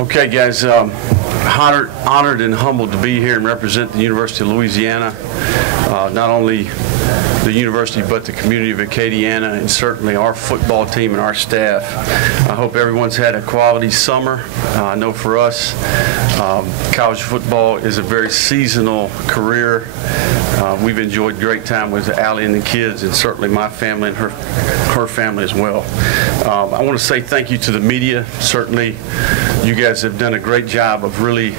Okay, guys, honored and humbled to be here and represent the University of Louisiana, not only the university but the community of Acadiana, and certainly our football team and our staff. I hope everyone's had a quality summer. I know for us, college football is a very seasonal career. We've enjoyed great time with Allie and the kids, and certainly my family and her family as well. I want to say thank you to the media. Certainly you guys have done a great job of really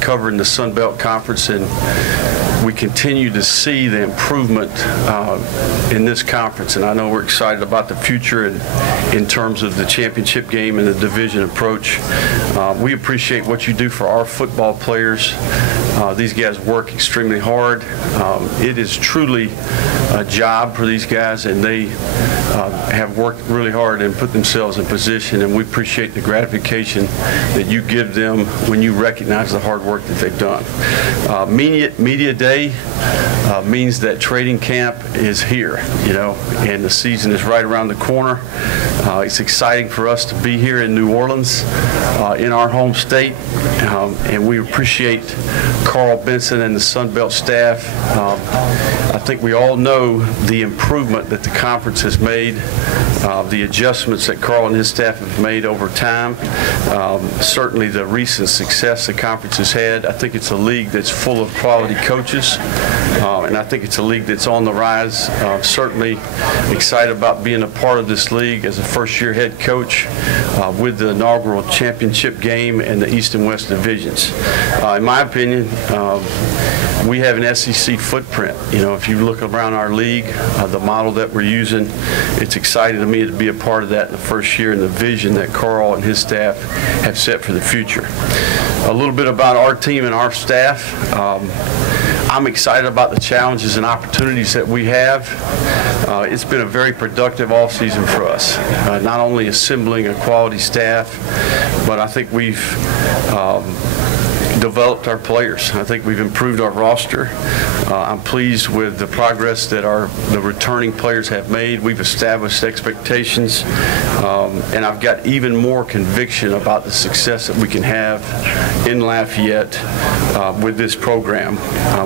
covering the Sun Belt Conference, and we continue to see the improvement in this conference, and I know we're excited about the future in terms of the championship game and the division approach. We appreciate what you do for our football players. These guys work extremely hard. It is truly a job for these guys, and they have worked really hard and put themselves in position, and we appreciate the gratification that you give them when you recognize the hard work that they've done. Media Day means that training camp is here, and the season is right around the corner. It's exciting for us to be here in New Orleans, in our home state, and we appreciate Carl Benson and the Sun Belt staff. I think we all know the improvement that the conference has made, the adjustments that Carl and his staff have made over time, certainly the recent success the conference has had. I think it's a league that's full of quality coaches, and I think it's a league that's on the rise. Certainly excited about being a part of this league as a first-year head coach with the inaugural championship game and the East and West divisions. In my opinion, we have an SEC footprint. If you look around our league, the model that we're using, it's exciting to me to be a part of that in the first year and the vision that Carl and his staff have set for the future. A little bit about our team and our staff. I'm excited about the challenges and opportunities that we have. It's been a very productive offseason for us, not only assembling a quality staff, but I think we've developed our players. I think we've improved our roster. I'm pleased with the progress that the returning players have made. We've established expectations, and I've got even more conviction about the success that we can have in Lafayette with this program.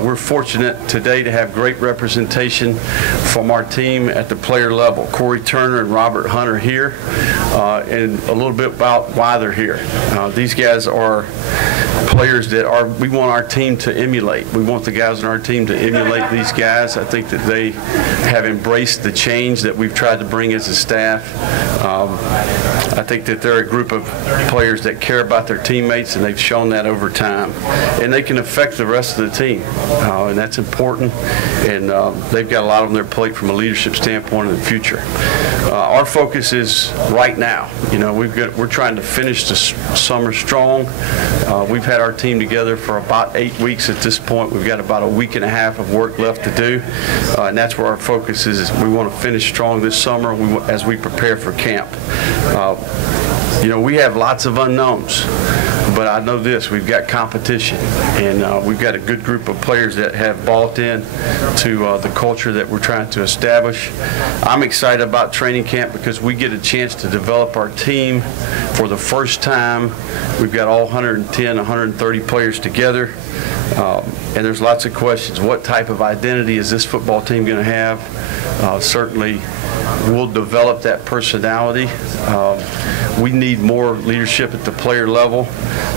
We're fortunate today to have great representation from our team at the player level. Corey Turner and Robert Hunter here, and a little bit about why they're here. These guys are players that we want our team to emulate. We want the guys on our team to emulate these guys. I think that they have embraced the change that we've tried to bring as a staff. I think that they're a group of players that care about their teammates, and they've shown that over time. And they can affect the rest of the team, and that's important. And they've got a lot on their plate from a leadership standpoint in the future. Our focus is right now. We're trying to finish the summer strong. We've had our team together for about 8 weeks at this point. We've got about a week and a half of work left to do, and that's where our focus is. We want to finish strong this summer as we prepare for camp. We have lots of unknowns, but I know this: we've got competition, and we've got a good group of players that have bought in to the culture that we're trying to establish. I'm excited about training camp because we get a chance to develop our team for the first time. We've got all 110, 130 players together, and there's lots of questions. What type of identity is this football team going to have? Certainly, we'll develop that personality. We need more leadership at the player level.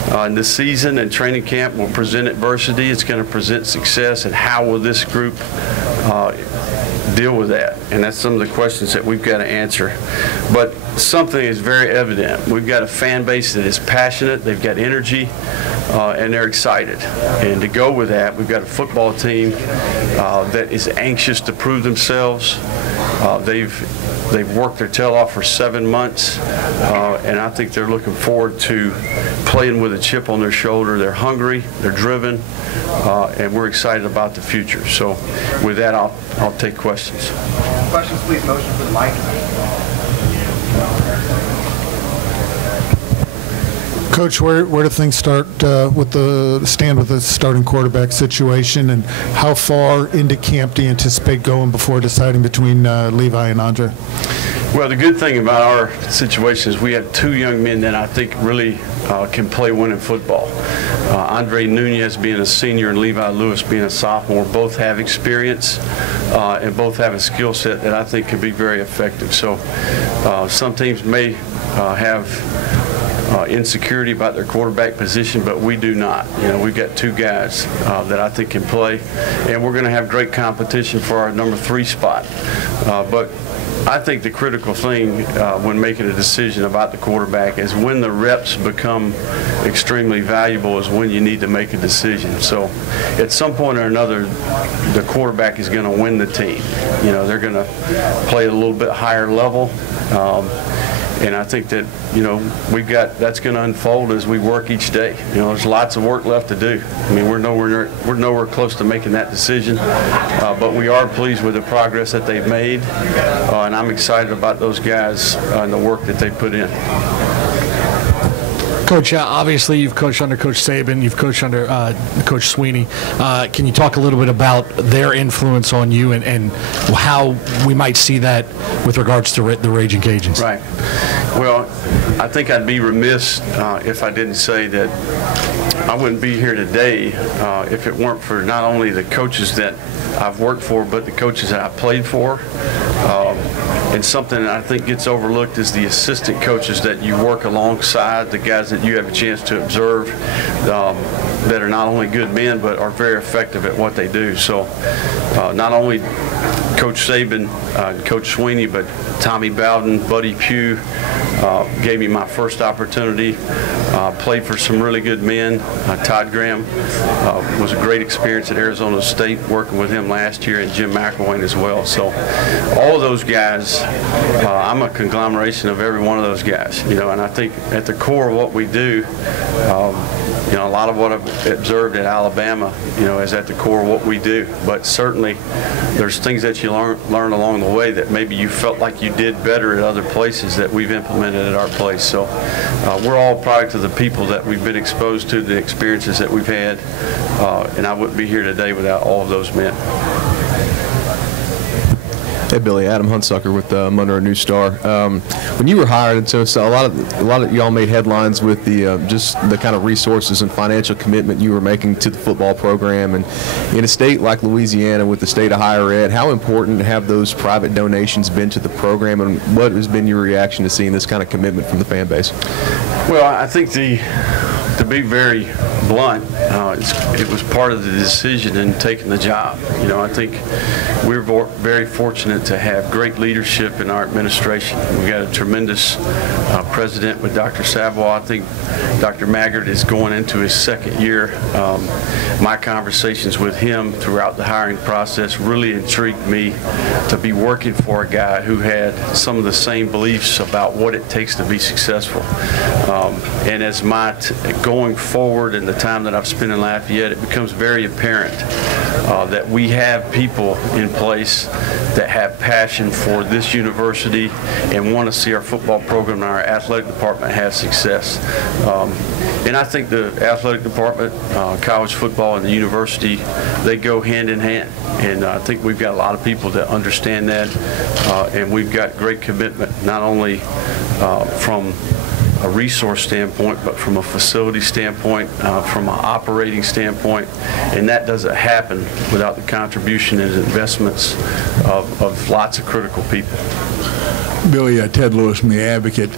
And this season and training camp will present adversity. It's going to present success. And how will this group deal with that? And that's some of the questions that we've got to answer. But something is very evident. We've got a fan base that is passionate. They've got energy, and they're excited. And to go with that, we've got a football team that is anxious to prove themselves. They've worked their tail off for 7 months, and I think they're looking forward to playing with a chip on their shoulder. They're hungry, they're driven, and we're excited about the future. So with that, I'll take questions. Questions, please. Motion for the mic. Coach, where do things stand with the starting quarterback situation, and how far into camp do you anticipate going before deciding between Levi and Andre? Well, the good thing about our situation is we have two young men that I think really can play winning football. Andre Nunez being a senior and Levi Lewis being a sophomore both have experience and both have a skill set that I think could be very effective. So some teams may have insecurity about their quarterback position, but we do not. You know, we've got two guys that I think can play, and we're going to have great competition for our number 3 spot. But I think the critical thing when making a decision about the quarterback is when the reps become extremely valuable is when you need to make a decision. So at some point or another, the quarterback is going to win the team. You know, they're going to play at a little bit higher level. And I think that, you know, that's going to unfold as we work each day. You know, there's lots of work left to do. I mean, we're nowhere close to making that decision, but we are pleased with the progress that they've made, and I'm excited about those guys and the work that they put in. Coach, obviously you've coached under Coach Saban, you've coached under Coach Sweeney. Can you talk a little bit about their influence on you and how we might see that with regards to the Raging Cajuns? Right. Well, I think I'd be remiss if I didn't say that I wouldn't be here today if it weren't for not only the coaches that I've worked for, but the coaches that I played for. And something that I think gets overlooked is the assistant coaches that you work alongside, the guys that you have a chance to observe that are not only good men but are very effective at what they do. So not only Coach Saban, Coach Sweeney, but Tommy Bowden, Buddy Pugh gave me my first opportunity. Played for some really good men. Todd Graham was a great experience at Arizona State, working with him last year, and Jim McElwain as well. So all of those guys, I'm a conglomeration of every one of those guys, you know, and I think at the core of what we do, you know, a lot of what I've observed at Alabama, you know, is at the core of what we do. But certainly there's things that you learn along the way that maybe you felt like you did better at other places that we've implemented at our place. So we're all a product of the people that we've been exposed to, the experiences that we've had, and I wouldn't be here today without all of those men. Hey Billy, Adam Hunsucker with Monroe News Star. When you were hired, so a lot of y'all made headlines with the just the kind of resources and financial commitment you were making to the football program, and in a state like Louisiana with the state of higher ed, how important have those private donations been to the program, and what has been your reaction to seeing this kind of commitment from the fan base? Well, I think to be very blunt, it was part of the decision in taking the job. You know, I think we're very fortunate to have great leadership in our administration. We've got a tremendous president with Dr. Savoy. I think Dr. Maggard is going into his second year. My conversations with him throughout the hiring process really intrigued me to be working for a guy who had some of the same beliefs about what it takes to be successful. And as going forward in the time that I've spent in Lafayette, it becomes very apparent that we have people in place that have passion for this university and want to see our football program and our athletic department have success. And I think the athletic department, college football, and the university, they go hand in hand. And I think we've got a lot of people that understand that, and we've got great commitment, not only from a resource standpoint, but from a facility standpoint, from an operating standpoint, and that doesn't happen without the contribution and investments of lots of critical people. Billy, Ted Lewis from The Advocate.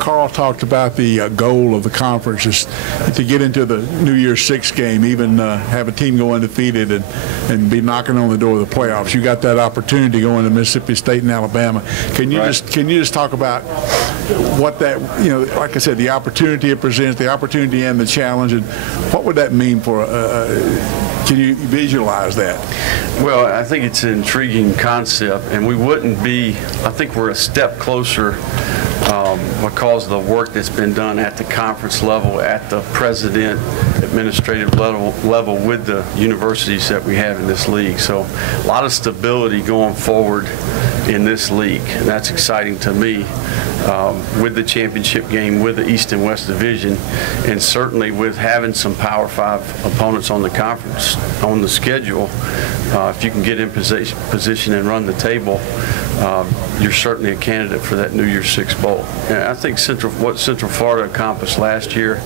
Carl talked about the goal of the conference is to get into the New Year's Six game, even have a team go undefeated and be knocking on the door of the playoffs. You got that opportunity going to Mississippi State and Alabama. Can you just talk about what that, you know, like I said, the opportunity it presents, the opportunity and the challenge, and what would that mean for? Can you visualize that? Well, I think it's an intriguing concept, and we wouldn't be, I think we're a step closer because of the work that's been done at the conference level, at the president, administrative level with the universities that we have in this league. So a lot of stability going forward in this league, and that's exciting to me, with the championship game, with the East and West Division, and certainly with having some Power 5 opponents on the conference, on the schedule. If you can get in position and run the table, you're certainly a candidate for that New Year's Six Bowl. And I think what Central Florida accomplished last year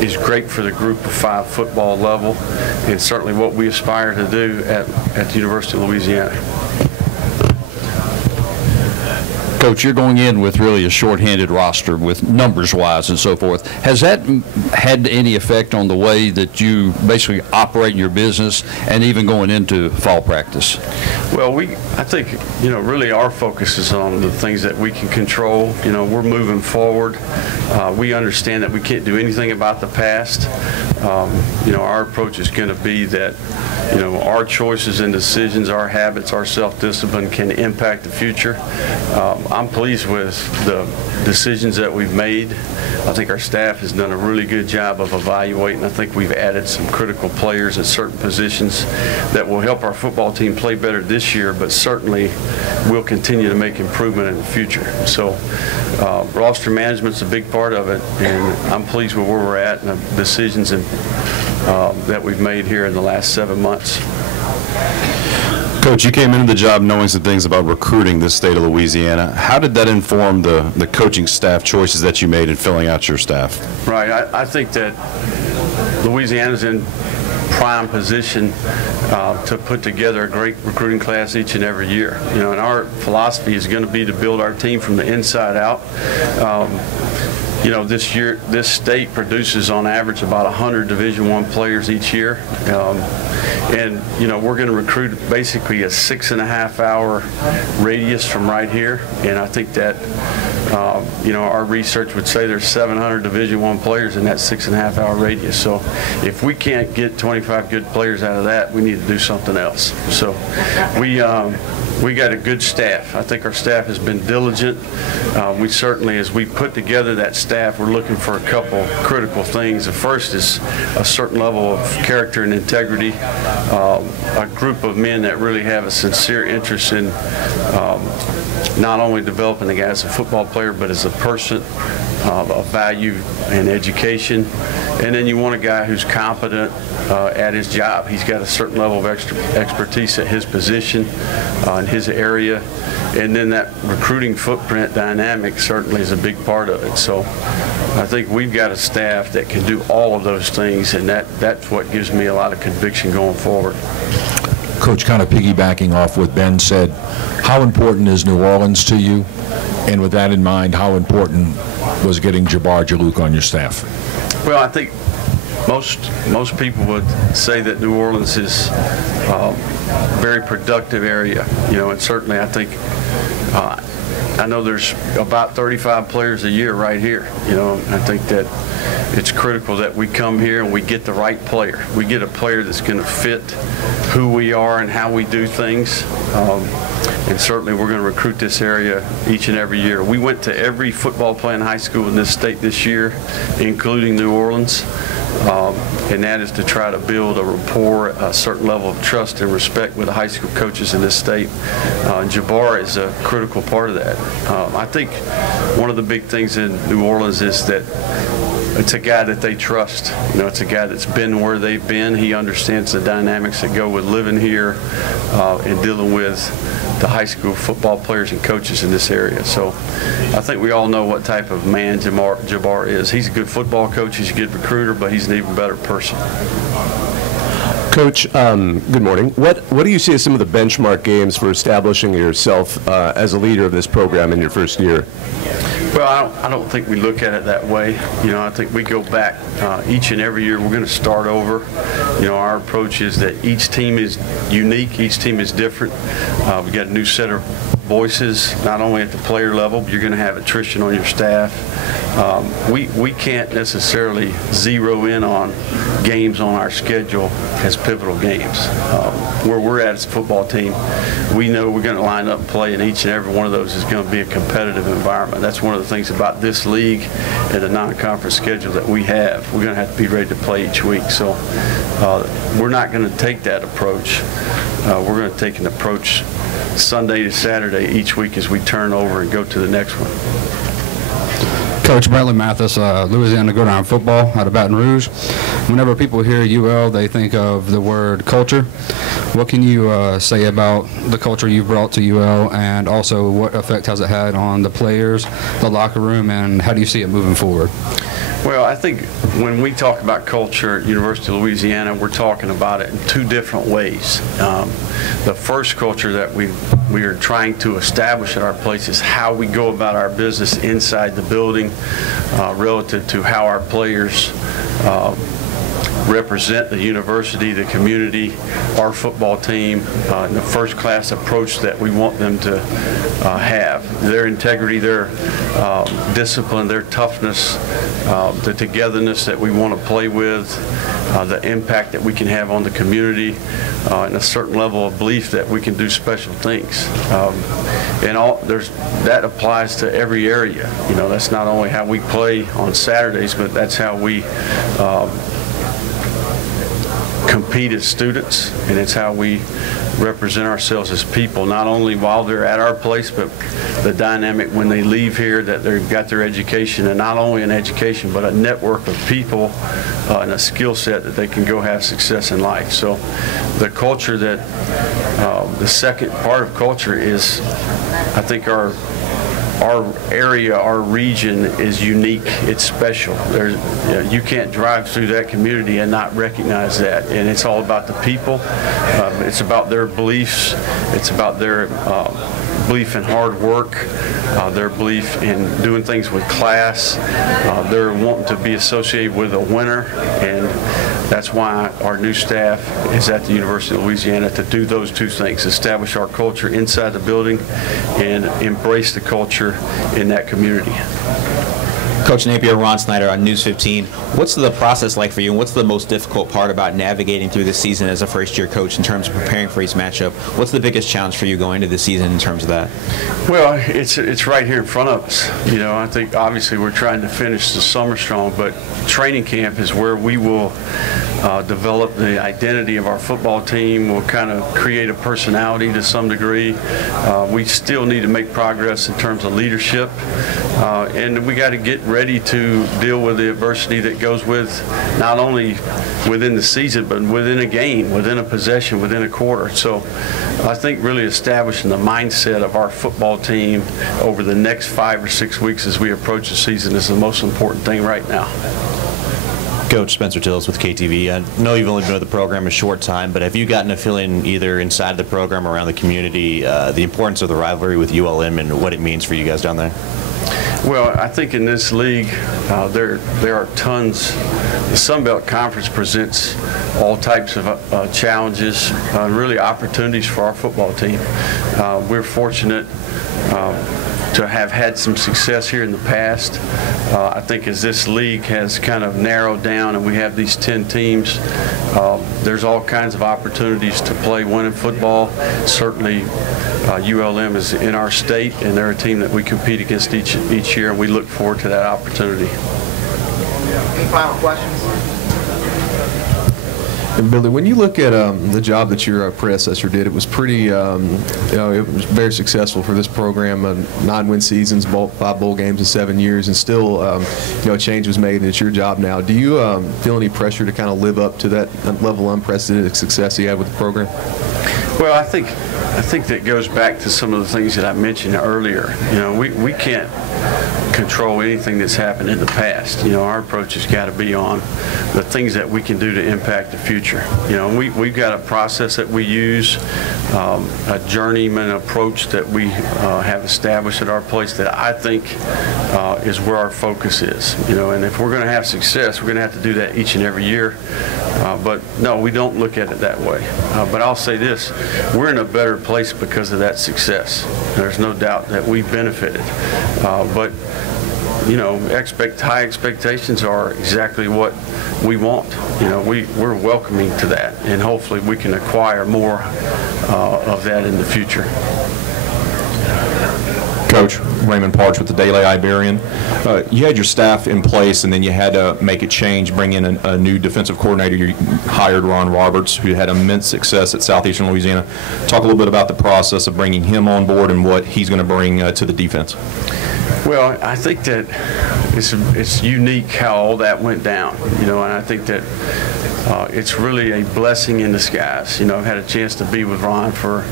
is great for the Group of 5 football level, and certainly what we aspire to do at the University of Louisiana. Coach, you're going in with really a short-handed roster with numbers-wise and so forth. Has that had any effect on the way that you basically operate your business and even going into fall practice? Well, I think, really our focus is on the things that we can control. We're moving forward. We understand that we can't do anything about the past. Our approach is going to be that, our choices and decisions, our habits, our self-discipline can impact the future. I'm pleased with the decisions that we've made. I think our staff has done a really good job of evaluating. I think we've added some critical players at certain positions that will help our football team play better this year, but certainly we'll continue to make improvement in the future. So roster management's a big part of it, and I'm pleased with where we're at and the decisions that we've made here in the last 7 months. Coach, you came into the job knowing some things about recruiting this state of Louisiana. How did that inform the coaching staff choices that you made in filling out your staff? Right. I think that Louisiana's in prime position to put together a great recruiting class each and every year. And our philosophy is going to be to build our team from the inside out. This year, this state produces on average about 100 Division I players each year. We're going to recruit basically a 6.5-hour radius from right here. And I think that, our research would say there's 700 Division I players in that 6.5-hour radius. So if we can't get 25 good players out of that, we need to do something else. So we got a good staff. I think our staff has been diligent. We certainly, as we put together that staff, we're looking for a couple critical things. The first is a certain level of character and integrity, a group of men that really have a sincere interest in not only developing the guy as a football player, but as a person, of value and education. And then you want a guy who's competent at his job. He's got a certain level of expertise at his position, in his area. And then that recruiting footprint dynamic certainly is a big part of it. So I think we've got a staff that can do all of those things, and that's what gives me a lot of conviction going forward. Coach, kind of piggybacking off what Ben said, how important is New Orleans to you? And with that in mind, how important was getting Jabbar Jalouk on your staff? Well, I think most people would say that New Orleans is a very productive area, and certainly I think I know there's about 35 players a year right here, I think that it's critical that we come here and we get the right player. We get a player that's going to fit who we are and how we do things. And certainly we're going to recruit this area each and every year. We went to every football playing high school in this state this year, including New Orleans. And that is to try to build a rapport, a certain level of trust and respect with the high school coaches in this state. And Jabbar is a critical part of that. I think one of the big things in New Orleans is that it's a guy that they trust. It's a guy that's been where they've been. He understands the dynamics that go with living here and dealing with the high school football players and coaches in this area. So I think we all know what type of man Jabbar is. He's a good football coach, he's a good recruiter, but he's an even better person. Coach, good morning. What do you see as some of the benchmark games for establishing yourself as a leader of this program in your first year? Well, I don't think we look at it that way. I think we go back each and every year. We're going to start over. Our approach is that each team is unique. Each team is different. We got a new set of voices, not only at the player level, but you're going to have attrition on your staff. We can't necessarily zero in on games on our schedule as pivotal games. Where we're at as a football team, we know we're going to line up and play, and each and every one of those is going to be a competitive environment. That's one of the things about this league and the non-conference schedule that we have. We're going to have to be ready to play each week. So we're not going to take that approach. We're going to take an approach Sunday to Saturday each week as we turn over and go to the next one. Coach Bradley Mathis, Louisiana Gridiron Football out of Baton Rouge. Whenever people hear UL, they think of the word culture. What can you say about the culture you brought to UL, and also what effect has it had on the players, the locker room, and how do you see it moving forward? Well, I think when we talk about culture at University of Louisiana, we're talking about it in two different ways. The first culture that we are trying to establish at our place is how we go about our business inside the building relative to how our players represent the university, the community, our football team, and the first-class approach that we want them to have. Their integrity, their discipline, their toughness, the togetherness that we want to play with, the impact that we can have on the community, and a certain level of belief that we can do special things. That applies to every area. You know, that's not only how we play on Saturdays, but that's how we compete as students, and it's how we represent ourselves as people, not only while they're at our place, but the dynamic when they leave here, that they've got their education, and not only an education, but a network of people and a skill set that they can go have success in life. So the culture that, the second part of culture is, I think our area, our region is unique. It's special. You can't drive through that community and not recognize that. And it's all about the people. It's about their beliefs. It's about their belief in hard work, their belief in doing things with class. They're wanting to be associated with a winner, and that's why our new staff is at the University of Louisiana, to do those two things: establish our culture inside the building and embrace the culture in that community. Coach Napier, Ron Snyder on News 15. What's the process like for you, and what's the most difficult part about navigating through the season as a first-year coach in terms of preparing for each matchup? What's the biggest challenge for you going into the season in terms of that? Well, it's right here in front of us. You know, I think obviously we're trying to finish the summer strong, but training camp is where we will develop the identity of our football team. We'll kind of create a personality to some degree. We still need to make progress in terms of leadership, and we got to get ready to deal with the adversity that goes with not only within the season, but within a game, within a possession, within a quarter. So I think really establishing the mindset of our football team over the next 5 or 6 weeks as we approach the season is the most important thing right now. Coach Spencer Tillis with KTV. I know you've only been with the program a short time, but have you gotten a feeling either inside the program or around the community the importance of the rivalry with ULM and what it means for you guys down there? Well, I think in this league, there are tons. The Sun Belt Conference presents all types of challenges, really opportunities for our football team. We're fortunate to have had some success here in the past. I think as this league has kind of narrowed down and we have these 10 teams, there's all kinds of opportunities to play winning football. Certainly ULM is in our state, and they're a team that we compete against each year, and we look forward to that opportunity. Any final questions? And Billy, when you look at the job that your predecessor did, it was pretty, it was very successful for this program. 9-win seasons, 5 bowl games in 7 years, and still, a change was made, and it's your job now. Do you feel any pressure to kind of live up to that level of unprecedented success you had with the program? Well, I think that goes back to some of the things that I mentioned earlier. You know, we can't control anything that's happened in the past. You know, our approach has got to be on the things that we can do to impact the future. You know, we've got a process that we use, a journeyman approach that we have established at our place that I think is where our focus is. You know, and if we're going to have success, we're going to have to do that each and every year. But no, we don't look at it that way. But I'll say this, we're in a better place because of that success. There's no doubt that we benefited. But you know, high expectations are exactly what we want. You know, we're welcoming to that, and hopefully we can acquire more of that in the future. Coach, Raymond Parch with the Daily Iberian. You had your staff in place, and then you had to make a change, bring in a new defensive coordinator. You hired Ron Roberts, who had immense success at Southeastern Louisiana. Talk a little bit about the process of bringing him on board and what he's going to bring to the defense. Well, I think that it's unique how all that went down, you know, and I think that it's really a blessing in disguise. You know, I've had a chance to be with Ron for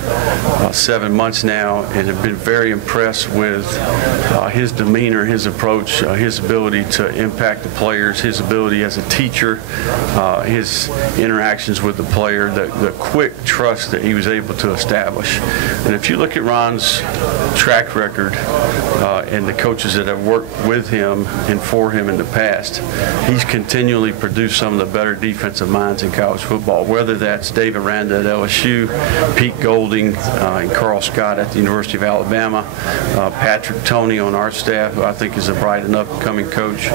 7 months now, and have been very impressed with his demeanor, his approach, his ability to impact the players, his ability as a teacher, his interactions with the player, the quick trust that he was able to establish. And if you look at Ron's track record and the coaches that have worked with him and for him in the past, he's continually produced some of the better defensive minds in college football, whether that's Dave Aranda at LSU, Pete Golding and Carl Scott at the University of Alabama, Patrick Toney on our staff, who I think is a bright and up-and-coming coach.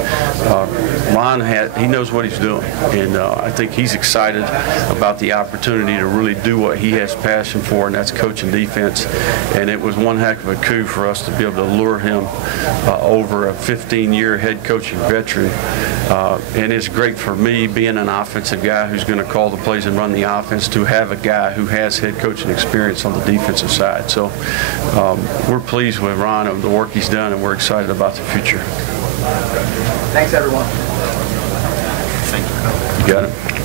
Ron, he knows what he's doing, and I think he's excited about the opportunity to really do what he has passion for, and that's coaching defense. And it was one heck of a coup for us to be able to lure him over a 15-year head coaching veteran. And it's great for me, being an offensive guy who's going to call the plays and run the offense, to have a guy who has head coaching experience on the defensive side. So we're pleased with Ron and the work he's done, and we're excited about the future. Thanks, everyone. Thank you. You got it.